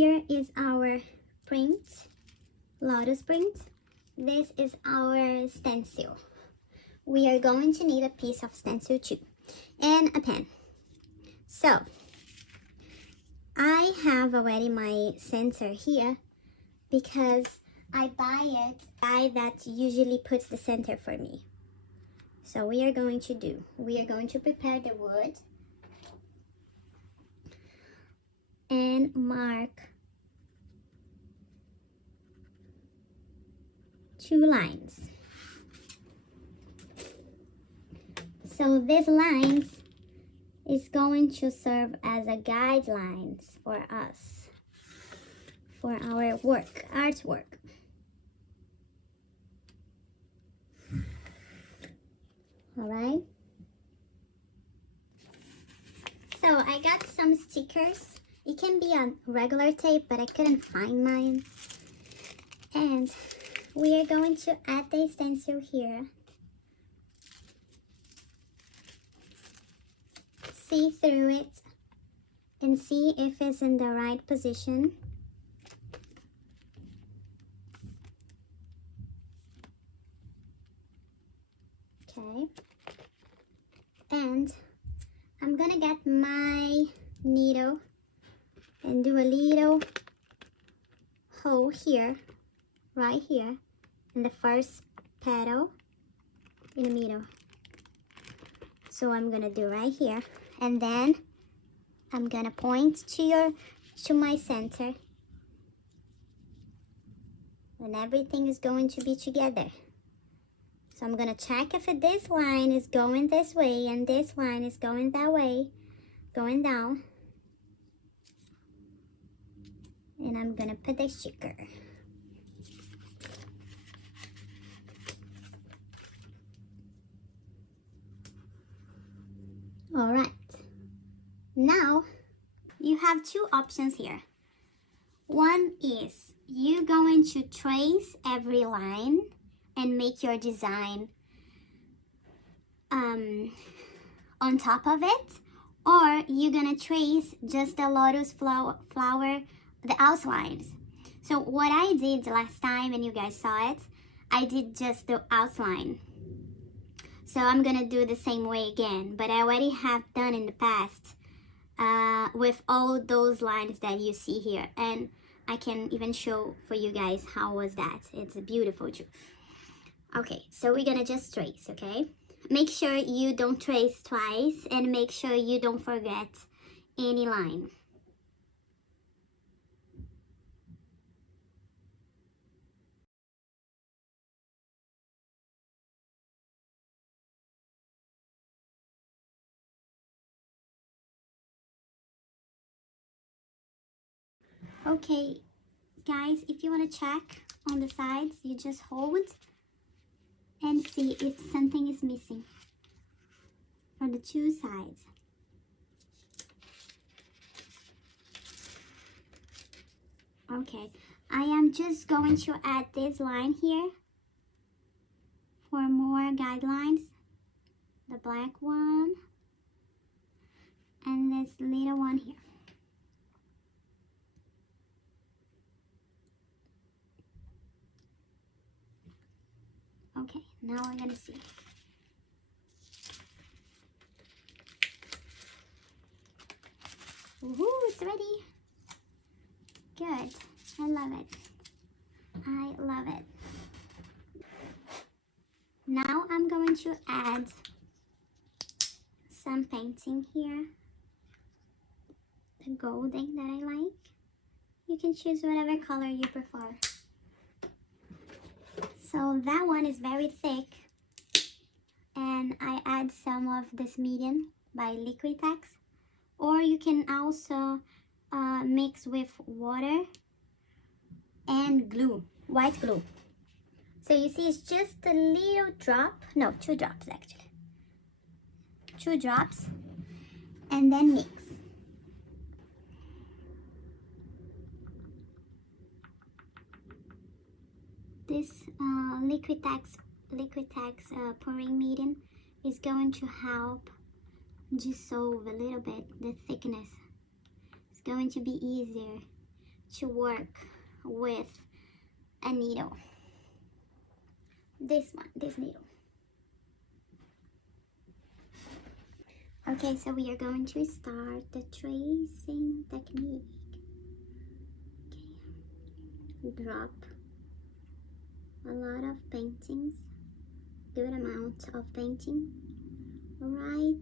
Here is our print, Lotus print. This is our stencil. We are going to need a piece of stencil too, and a pen. So, I have already my center here because I buy it, guy that usually puts the center for me. So we are going to prepare the wood and mark 2 lines. So these lines is going to serve as a guidelines for us, for our work, artwork. All right. So I got some stickers. It can be on regular tape, but I couldn't find mine. And we are going to add the stencil here. See through it and see if it's in the right position. Okay. And I'm gonna get my needle and do a little hole here, right here, in the first petal in the middle. So I'm gonna do right here, and then I'm gonna point to my center, and everything is going to be together. So I'm gonna check if this line is going this way and this line is going that way, going down. And I'm gonna put the sticker. All right. Now you have 2 options here. One is you're going to trace every line and make your design on top of it, or you're gonna trace just the lotus flower, the outlines. So what I did last time, and you guys saw it, I did just the outline. So I'm gonna do the same way again, but I already have done in the past with all those lines that you see here, and I can even show for you guys how was that. It's beautiful too. Okay, so we're gonna just trace, okay? Make sure you don't trace twice, and make sure you don't forget any line. Okay, guys, if you want to check on the sides, you just hold and see if something is missing on the 2 sides. Okay, I am just going to add this line here for more guidelines. The black one and this little one here. Okay, now we're gonna see. Woohoo, it's ready. Good, I love it. I love it. Now I'm going to add some painting here. The golden that I like. You can choose whatever color you prefer. So that one is very thick, and I add some of this medium by Liquitex, or you can also mix with water and glue, white glue. So you see it's just a little drop, no, 2 drops actually, 2 drops, and then mix. This Liquitex pouring medium is going to help dissolve a little bit the thickness. It's going to be easier to work with a needle. This needle. Okay, so we are going to start the tracing technique. Okay. Drop a lot of paintings, good amount of painting right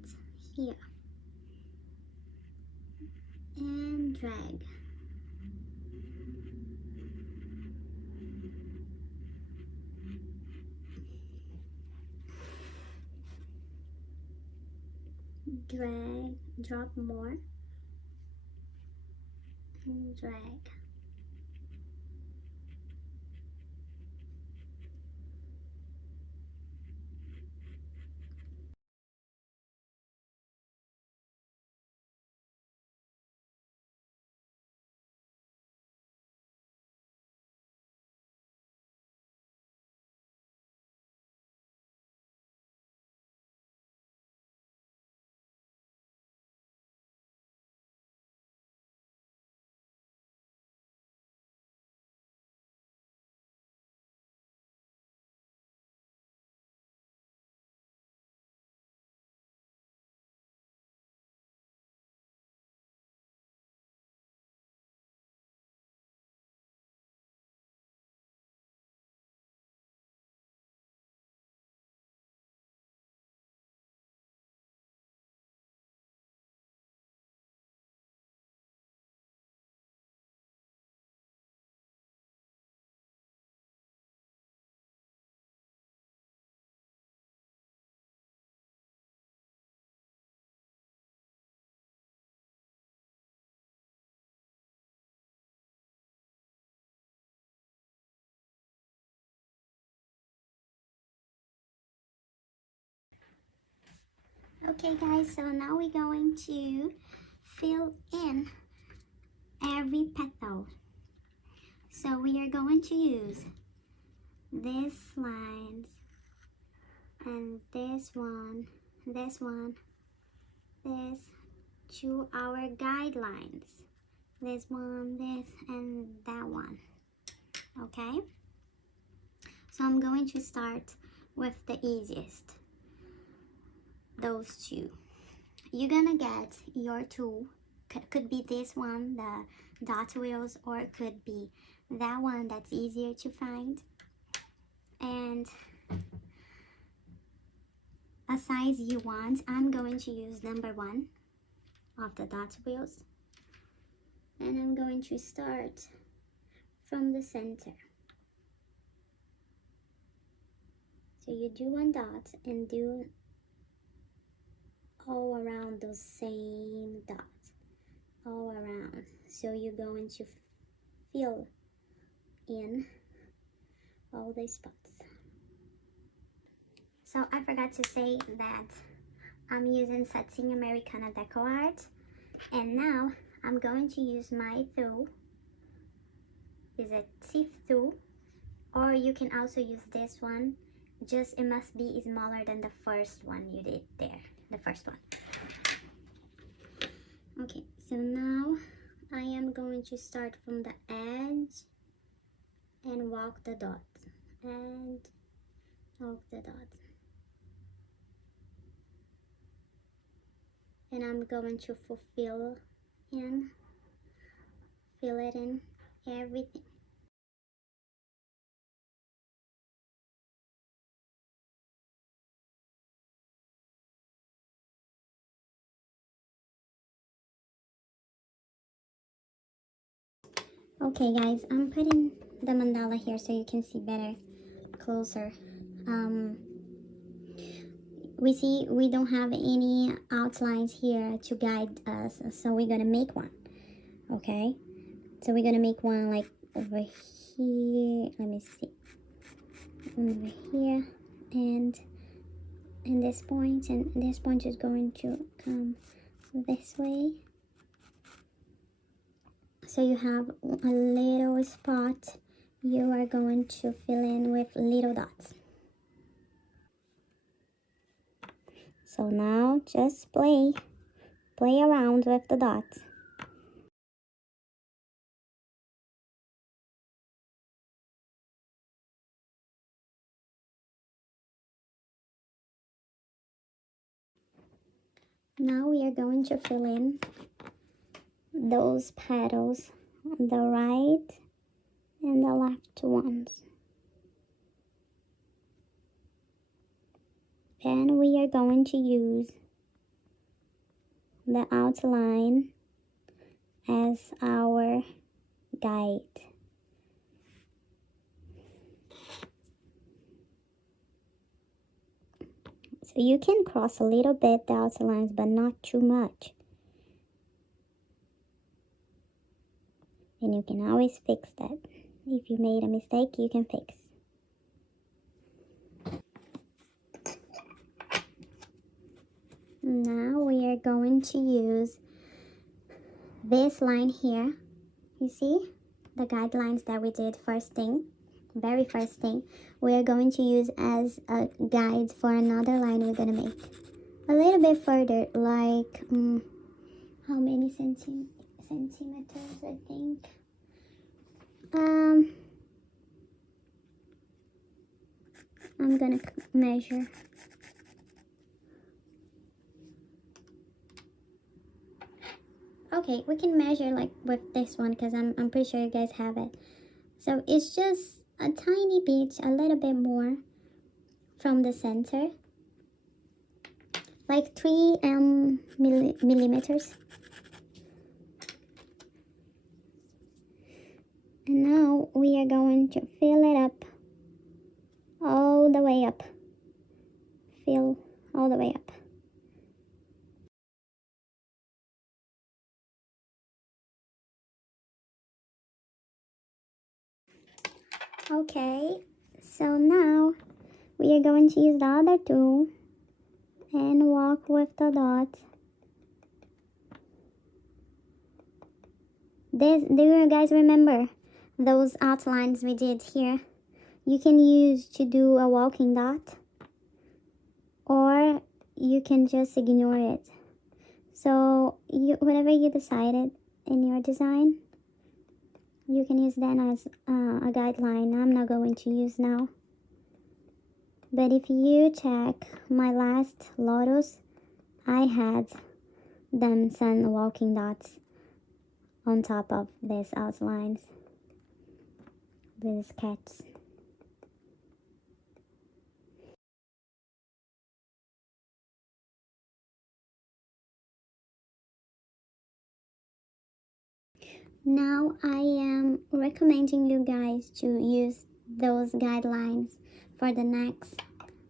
here, and drag. Drag, drop more, and drag. Okay guys, so now we're going to fill in every petal. So we are going to use these lines and this one, this to our guidelines. This one, this, and that one. Okay? So I'm going to start with the easiest. Those two. You're gonna get your tool. Could be this one, the dot wheels, or it could be that one that's easier to find. And a size you want. I'm going to use number 1 of the dot wheels. And I'm going to start from the center. So you do one dot and do all around those same dots, all around. So you're going to fill in all the spots. So I forgot to say that I'm using Setting Americana Deco Art, and now I'm going to use my tool. Is a tip tool, or you can also use this one. Just it must be smaller than the first one you did there, the first one. Okay, so now I am going to start from the edge and walk the dot, and walk the dot. And I'm going to fill it in everything. Okay guys, I'm putting the mandala here so you can see better, closer. We see we don't have any outlines here to guide us, so we're gonna make one. Okay, so we're gonna make one like over here. Let me see, over here, and this point, and this point is going to come this way. So you have a little spot you are going to fill in with little dots. So now just play around with the dots. Now we are going to fill in those petals, the right and the left ones. And we are going to use the outline as our guide. So you can cross a little bit the outlines, but not too much. And you can always fix that. If you made a mistake, you can fix. Now we are going to use this line here. You see the guidelines that we did first thing, very first thing. We are going to use as a guide for another line we're going to make a little bit further, like how many centimeters, I think. I'm gonna measure. Okay, we can measure like with this one because I'm pretty sure you guys have it. So it's just a tiny bit, a little bit more from the center, like 3 millimeters. And now we are going to fill it up all the way up. Fill all the way up. Okay, so now we are going to use the other tool and walk with the dots. Do you guys remember those outlines we did here? You can use to do a walking dot, or you can just ignore it. So whatever you decided in your design, you can use that as a guideline. I'm not going to use now. But if you check my last lotus, I had done some walking dots on top of these outlines, these sketches. Now I am recommending you guys to use those guidelines for the next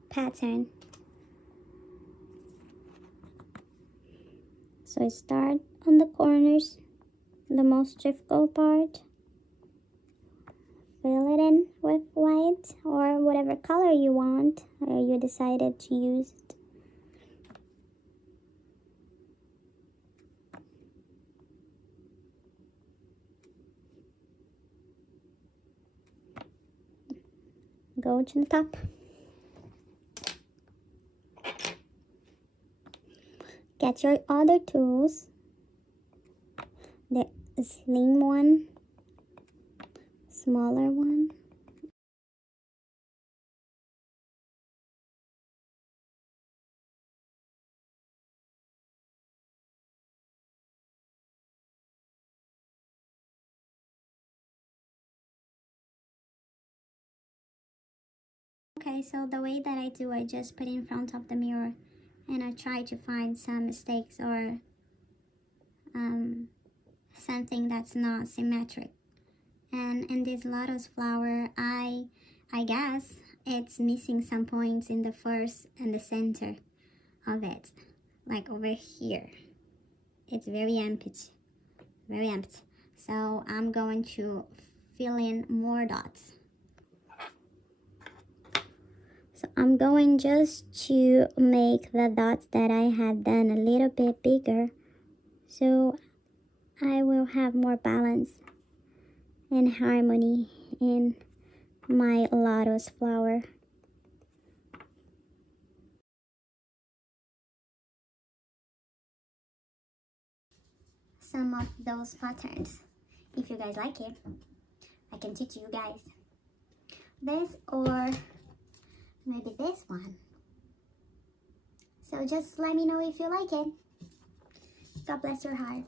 pattern. So I start on the corners, the most difficult part. Fill it in with white or whatever color you want, or you decided to use it. Go to the top. Get your other tools, the slim one, smaller one. Okay, so the way that I do, I just put it in front of the mirror and I try to find some mistakes or something that's not symmetric. And in this lotus flower, I guess it's missing some points in the first and the center of it, like over here. It's very empty, very empty. So I'm going to fill in more dots. So I'm going just to make the dots that I had done a little bit bigger, so I will have more balance and harmony in my lotus flower. Some of those patterns, if you guys like it, I can teach you guys this or maybe this one. So just let me know if you like it. God bless your heart.